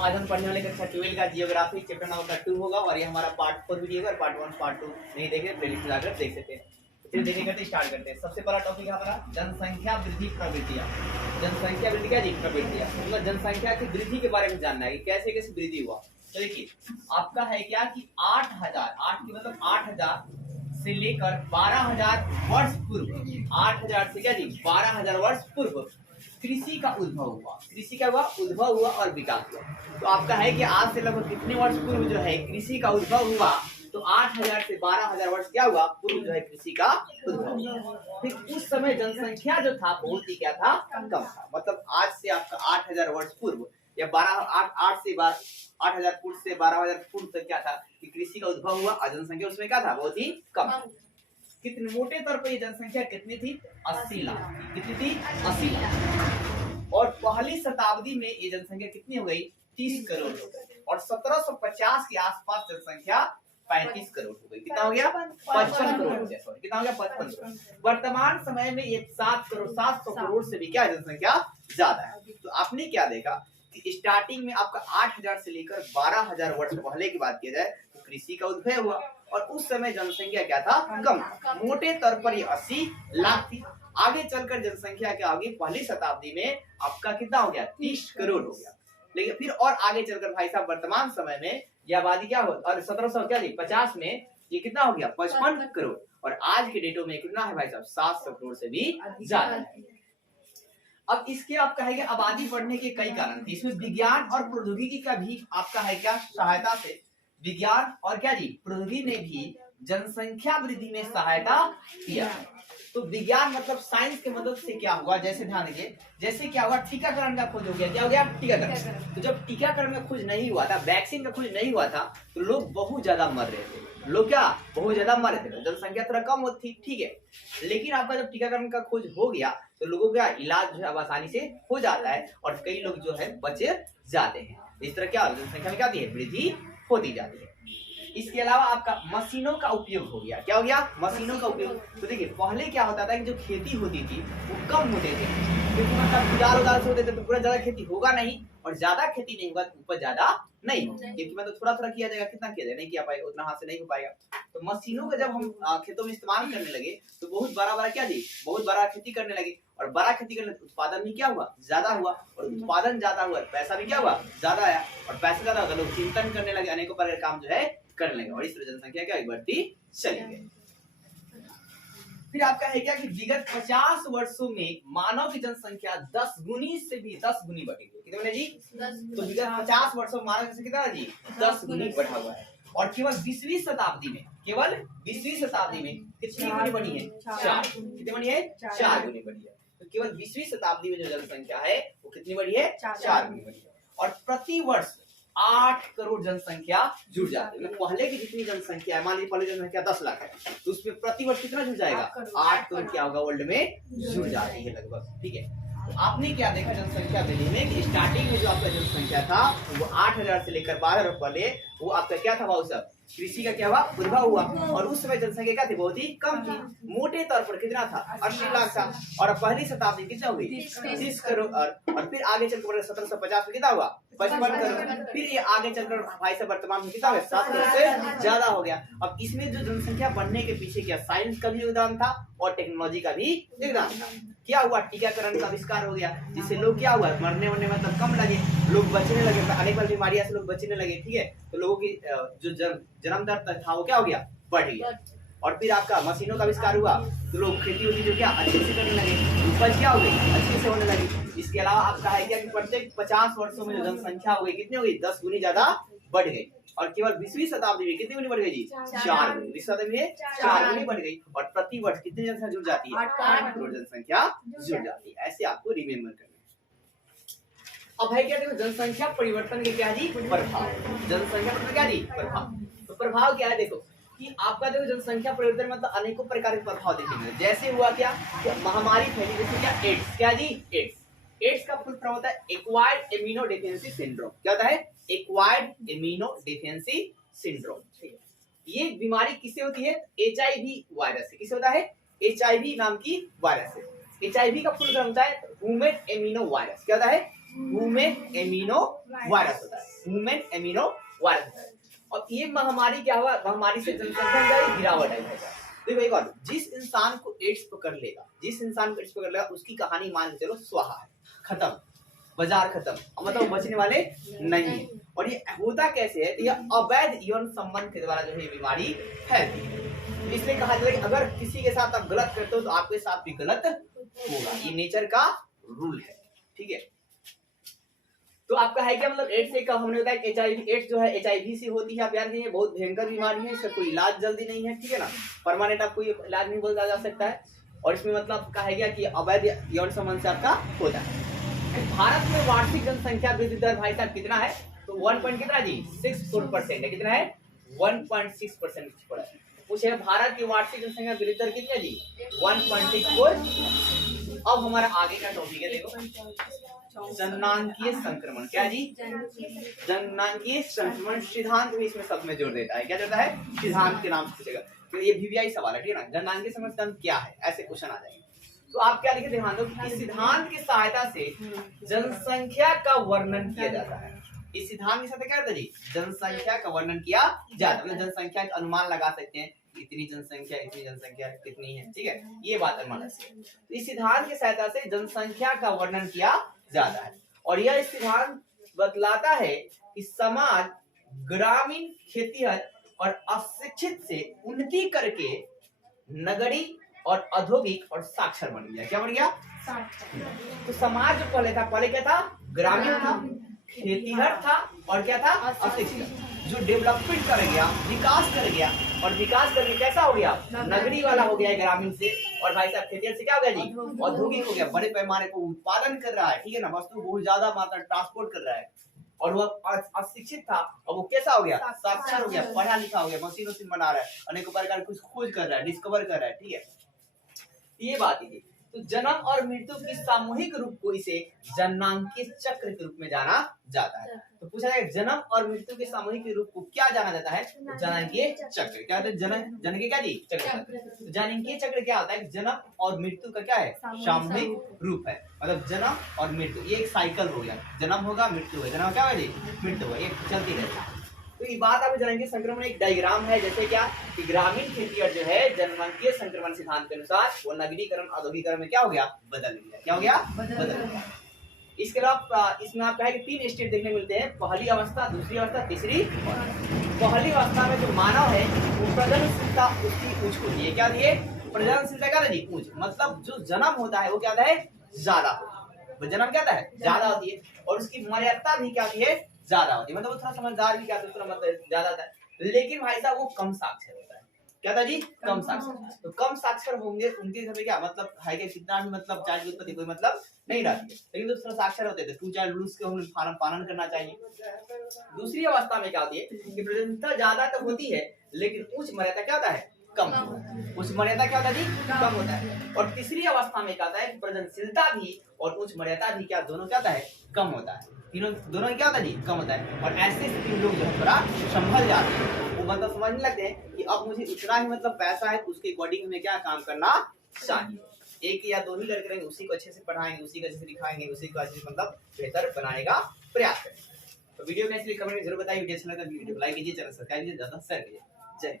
आज हम पढ़ने वाले कक्षा 12 का जियोग्राफी चैप्टर नंबर 2 होगा और ये हमारा पार्ट 4 वीडियो है। पार्ट 1 पार्ट 2 नहीं देखे प्लेलिस्ट में जाकर देख सकते हैं। फिर देखने करते स्टार्ट करते हैं। सबसे पहला टॉपिक है हमारा जनसंख्या वृद्धि प्रवृत्तियां। जनसंख्या वृद्धि क्या जी? प्रवृत्तियां मतलब जनसंख्या की वृद्धि के बारे में जानना है कि कैसे कैसे वृद्धि हुआ। तो देखिए आपका है क्या कि 8000 8 की मतलब 8000 से लेकर 12000 वर्ष पूर्व, 8000 से क्या जी 12000 वर्ष पूर्व कृषि का उद्भव हुआ। कृषि का हुआ उद्भव हुआ और विकास हुआ। तो आपका है कि आज से लगभग कितने वर्ष पूर्व जो है कृषि का उद्भव हुआ? तो 8000 से 12000 वर्ष क्या हुआ पूर्व जो है कृषि का उद्भव हुआ। फिर उस समय जनसंख्या जो था बहुत ही क्या था? कम था। मतलब आज से आपका 8000 वर्ष पूर्व या 8000 पूर्व से 12000 पूर्व तक क्या था कि कृषि का उद्भव हुआ और जनसंख्या उसमें क्या था? बहुत ही कम। कितने मोटे तौर पर ये जनसंख्या कितनी थी? 80 लाख। कितनी थी? 80 लाख। और पहली शताब्दी में ये जनसंख्या कितनी हो गई? 30 करोड़ हो गई। और 1750 के आसपास जनसंख्या 35 करोड़ हो गई। कितना हो गया? 55 करोड़ हो गया। सॉरी कितना हो गया? 55 करोड़। वर्तमान समय में ये 700 करोड़ से भी क्या जनसंख्या ज्यादा है। तो आपने क्या देखा कि स्टार्टिंग में आपका 8000 से लेकर 12000 वर्ष पहले की बात की जाए तो कृषि का उद्भव हुआ और उस समय जनसंख्या क्या था? कम। मोटे तौर पर ये 80 लाख थी। आगे चलकर जनसंख्या क्या होगी? पहली शताब्दी में आपका कितना हो गया? 30 करोड़ हो गया। लेकिन फिर और आगे चलकर भाई साहब वर्तमान समय में ये आबादी क्या हो और 1750 में ये कितना हो गया? 55 करोड़। और आज के डेटों में कितना है भाई साहब? 700 करोड़ से भी ज्यादा है। अब इसके आपका है कि आबादी बढ़ने के कई कारण थे। इसमें विज्ञान और प्रौद्योगिकी का भी आपका है क्या सहायता से विज्ञान और क्या जी प्रौद्योगिकी ने भी जनसंख्या वृद्धि में सहायता किया। तो विज्ञान मतलब साइंस की मदद से क्या हुआ? जैसे ध्यान दीजिए, जैसे क्या हुआ? टीकाकरण का खोज हो गया। क्या हो गया? टीकाकरण। तो जब टीकाकरण का खोज नहीं हुआ था, वैक्सीन का खोज नहीं हुआ था तो लोग बहुत ज्यादा मर रहे थे। लोग क्या बहुत ज्यादा मर रहे थे। जनसंख्या थोड़ा कम होती थी, ठीक है। लेकिन आपका जब टीकाकरण का खोज हो गया तो लोगों का इलाज जो है आसानी से हो जाता है और कई लोग जो है बचे जाते हैं। इस तरह क्या जनसंख्या में क्या है? वृद्धि होती जाती है। इसके अलावा आपका मशीनों का उपयोग हो गया। क्या हो गया? मशीनों का उपयोग। तो देखिए पहले क्या होता था कि जो खेती होती थी वो कम होते थे, क्योंकि मतलब उजाल से होते थे तो पूरा ज्यादा खेती होगा नहीं और ज्यादा खेती नहीं होगा तो उपज ज्यादा नहीं होगा। क्योंकि मतलब थोड़ा थोड़ा किया जाएगा, कितना किया जाएगा? नहीं किया पाएगा, उतना हाथ से नहीं हो पाएगा। तो मशीनों का जब हम खेतों में इस्तेमाल करने लगे तो बहुत बड़ा क्या जी बहुत बड़ा खेती करने लगे और बड़ा खेती करने उत्पादन भी क्या हुआ? ज्यादा हुआ। और उत्पादन ज्यादा हुआ पैसा भी क्या हुआ? ज्यादा आया। और पैसा ज्यादा होगा लोग चिंतन करने लगे, अनेकों प्रकार के काम जो है करने लगे और इस तरह जनसंख्या क्या बढ़ती चली गई। फिर आपका है क्या कि विगत 50 वर्षों में मानव की जनसंख्या 10 गुनी से भी 10 गुनी बढ़ी है। कितने बने जी? 10। तो विगत 50 वर्षों में मानव की जनसंख्या कितना जी 10 गुनी बढ़ा हुआ है। और केवल 20वीं शताब्दी में कितनी गुनी बढ़ी है? 4। कितनी बढ़ी है? 4 गुनी बढ़ी है। तो केवल 20वीं शताब्दी में जो जनसंख्या है वो कितनी बढ़ी है? 4 गुनी बढ़ी है। और प्रति वर्ष 8 करोड़ जनसंख्या जुड़ जाती है। पहले की जितनी जनसंख्या है, मान लीजिए पहले जनसंख्या 10 लाख है तो उसमें प्रति वर्ष कितना जुड़ जाएगा? 8 करोड़ क्या होगा? वर्ल्ड में जुड़ जाती है लगभग, ठीक है। तो आपने क्या देखा जनसंख्या वृद्धि में कि स्टार्टिंग में जो आपका जनसंख्या था वो 8000 से लेकर 12000 पहले वो आपका क्या था? भाव सब कृषि का क्या हुआ? उद्भव हुआ। और उस समय जनसंख्या क्या थी? बहुत ही कम थी। मोटे तौर पर कितना था? 80 लाख था। और पहली शताब्दी कितना हुई? 30 करोड़। और फिर आगे चलकर 1750 में कितना हुआ? 55 करोड़। फिर ये आगे चलकर भाई साहब वर्तमान में कितना हुआ? 7 करोड़ से ज्यादा हो गया। अब इसमें जो जनसंख्या बढ़ने के पीछे क्या साइंस का भी योगदान था और टेक्नोलॉजी का भी योगदान था। क्या हुआ? टीकाकरण का आविष्कार हो गया जिससे लोग क्या हुआ? मरने मतलब कम लगे, लोग बचने लगे, अनेक बीमारियों से लोग बचने लगे, ठीक है। तो लोगों की जो जन्म दर था वो क्या हो गया? बढ़ गया। और फिर आपका मशीनों का आविष्कार हुआ तो लोग खेती होती जो क्या अच्छे से करने लगे, उपज क्या हो गई? अच्छे से होने लगी। इसके अलावा आपका है क्या कि प्रत्येक 50 वर्षों में जो जनसंख्या हो गई कितनी हो गई? 10 गुनी ज्यादा बढ़ गई। और केवल 20वीं शताब्दी में कितनी गुनी बढ़ गई जी? 4 गुनी। 20वीं शताब्दी में 4 गुनी बढ़ गई। और प्रति वर्ष कितनी जनसंख्या जुड़ जाती है? 8 करोड़ जनसंख्या जुड़ जाती है। ऐसे आपको रिमेम्बर करना है। अब है क्या देखो जनसंख्या परिवर्तन के क्या जी? प्रभाव। जनसंख्या परिवर्तन क्या जी? प्रभाव। तो प्रभाव क्या है? देखो कि आपका देखो जनसंख्या परिवर्तन मतलब अनेकों प्रकार के प्रभाव देखेंगे। जैसे हुआ क्या महामारी फैली, जैसे क्या एड्स। क्या जी? एड्स। एड्स का फुल फॉर्म होता है एक्वायर्ड इम्यूनो डेफिशिएंसी सिंड्रोम। क्या होता है? Acquired immuno deficiency syndrome. ये बीमारी किससे होती है? एचआईवी वायरस से। किससे होता है? एचआईवी नाम की वायरस से। एचआईवी का फुल फॉर्म होता है ह्यूमन इम्यूनो वायरस। क्या होता है? ह्यूमन इम्यूनो वायरस होता है। Women amino virus. और ये महामारी क्या हुआ, महामारी से जनसंख्या में गिरावट आई है। देखो एक बार, जिस इंसान को एड्स पकड़ लेगा, जिस इंसान को एड्स पकड़ लेगा उसकी कहानी मान के चलो स्वाहा है, खत्म, बाजार खत्म, मतलब बचने वाले नहीं है। और ये होता कैसे है, ये अवैध यौन संबंध के द्वारा जो है ये बीमारी फैलती है। इसलिए कहा जाता है कि अगर किसी के साथ आप गलत करते हो तो आपके साथ भी गलत होगा, ये नेचर का रूल है, ठीक है। तो आपका है क्या मतलब एड्स से हमने बताया एचआईवी, एड्स जो है एचआईवी से होती है, आप याद रखिए बहुत भयंकर बीमारी है, इसका कोई इलाज जल्दी नहीं है, ठीक है ना, परमानेंट आपको ये इलाज नहीं बोला जा सकता है। और इसमें मतलब कहा गया कि अवैध यौन संबंध से आपका होता है। भारत में वार्षिक जनसंख्या वृद्धि दर भाई साहब कितना है, तो 1.64% है, कितना है 1.6% पड़ा है। पूछे भारत की वार्षिक जनसंख्या वृद्धि दर कितनी है जी 1.64। अब हमारा आगे का टॉपिक है, देखो जननांगीय संक्रमण, क्या जी जननांगीय संक्रमण सिद्धांत भी इसमें सब में जोड़ देता है, क्या जोड़ता है सिद्धांत के नाम से पूछेगा, तो ये वीवीआई सवाल है, ठीक है ना, जननांगीय संक्रमण सिद्धांत क्या है, ऐसे क्वेश्चन आ जाएंगे। तो आप क्या लिखे ध्यान दो, इस सिद्धांत की सहायता से जनसंख्या का वर्णन किया जाता है। इस सिद्धांत के साथ क्या होता है जी जनसंख्या का वर्णन किया जाता है, जनसंख्या का अनुमान लगा सकते हैं, इतनी जनसंख्या कितनी है, ठीक है, ये बात अनुमान है। तो इस सिद्धांत की सहायता से जनसंख्या का वर्णन किया जाता है। और यह सिद्धांत बतलाता है कि समाज ग्रामीण खेतीहर और अशिक्षित से उन्नति करके नगरीय और औद्योगिक और साक्षर बन गया, क्या बन गया तो समाज जो पहले क्या था ग्रामीण था, खेतीहर था और क्या था अशिक्षित, जो डेवलपमेंट कर गया, विकास कर गया, और विकास करके कैसा हो गया नगरी वाला हो गया ग्रामीण से, और भाई साहब खेतीहर से क्या हो गया जी औद्योगिक हो गया, बड़े पैमाने पर उत्पादन कर रहा है, ठीक है ना, वस्तु बहुत ज्यादा मात्रा ट्रांसपोर्ट कर रहा है। और वो अशिक्षित था और वो कैसा हो गया साक्षर हो गया, पढ़ा लिखा हो गया, मशीन बना रहा है, अनेकों प्रकार कुछ खोज कर रहा है, डिस्कवर कर रहा है, ठीक है, ये बात है। तो जन्म और मृत्यु की सामूहिक रूप को इसे जननांगीय चक्र के रूप में जाना जाता है। तो पूछा जाए जन्म और मृत्यु के सामूहिक रूप को क्या जाना जाता है, जननांगीय चक्र, क्या होता है जननांगीय क्या जी चक्र। जननांगीय चक्र क्या होता है, जन्म और मृत्यु का क्या है सामूहिक रूप है, मतलब जन्म और मृत्यु ये एक साइकिल हो गया, जन्म होगा मृत्यु होगा, जन्म क्या होगा जी मृत्यु होगा, ये चलती रहती है। तो ये बात आप जननांगीय संक्रमण एक डायग्राम है, जैसे क्या कि ग्रामीण खेतीहर जो है जननांगीय संक्रमण सिद्धांत के अनुसार वो नगरीकरण औद्योगिकरण में क्या हो गया बदल गया, क्या हो गया बदल गया। इसके अलावा इसमें आपका है कि 3 स्टेज देखने मिलते हैं, पहली अवस्था, दूसरी अवस्था, तीसरी। पहली अवस्था में जो मानव है वो प्रजननशीलता उसकी ऊंच होती है, क्या दिए प्रजननशीलता क्या है ऊंच, मतलब जो जन्म होता है वो क्या है ज्यादा, जन्म क्या है ज्यादा होती है, और उसकी मर्यादा भी क्या है ज्यादा होती है, मतलब वो थोड़ा समझदार भी क्या मतलब ज्यादा था, लेकिन भाई साहब वो कम साक्षर होता है, क्या था जी कम साक्षर। तो कम साक्षर होंगे उनके घर में क्या मतलब है कि कितना भी मतलब चाइल्ड उत्पत्ति कोई मतलब नहीं रहती है, लेकिन तो थोड़ा साक्षर होते थे, 2 चाइल्ड रूल्स के हम पालन करना चाहिए। दूसरी अवस्था में क्या होती है कि प्रजननता ज्यादा तो होती है लेकिन उच्च मर्यादा क्या होता है कम, उच्च मर्यादा क्या होता है जी कम होता है। और तीसरी अवस्था में क्या होता है प्रजननशीलता भी और उच्च मर्यादा भी क्या दोनों क्या होता है कम होता है, तीनों दोनों क्या होता है जी कम होता है। और ऐसे स्थिति लोग जो है थोड़ा संभल जाते हैं, वो मतलब समझने लगते हैं कि अब मुझे इतना ही मतलब पैसा है तो उसके अकॉर्डिंग हमें क्या काम करना चाहिए, एक या 2 ही लड़के रहेंगे उसी को अच्छे से पढ़ाएंगे, उसी को अच्छे से दिखाएंगे, उसी को अच्छे से मतलब बेहतर बनाने का प्रयास करें। तो वीडियो कैसे लगी कमेंट में जरूर बताइए, वीडियो अच्छा लगा तो वीडियो को लाइक कीजिए, चैनल सब्सक्राइब कीजिए, ज्यादा शेयर कीजिए। जय